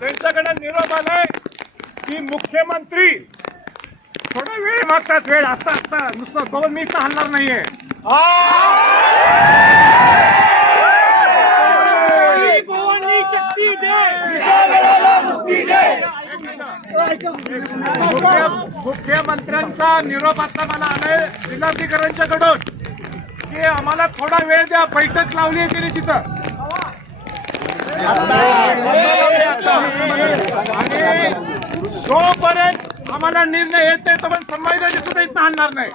त्यांच्याकडे निरोप आलाय की मुख्यमंत्री थोडा वेळ मागतात. वेळ आता आता नुसतं बघून मी इथं हलणार नाहीये. शक्ती दे, मुख्यमंत्र्यांचा निरोप आता मला आलाय जिल्हाधिकाऱ्यांच्याकडून की आम्हाला थोडा वेळ द्या. बैठक लावली आहे त्यांनी तिथं आणि जोपर्यंत आम्हाला निर्णय येत नाही तोपर्यंत संभाजीराजे सुद्धा इथं हलणार नाही.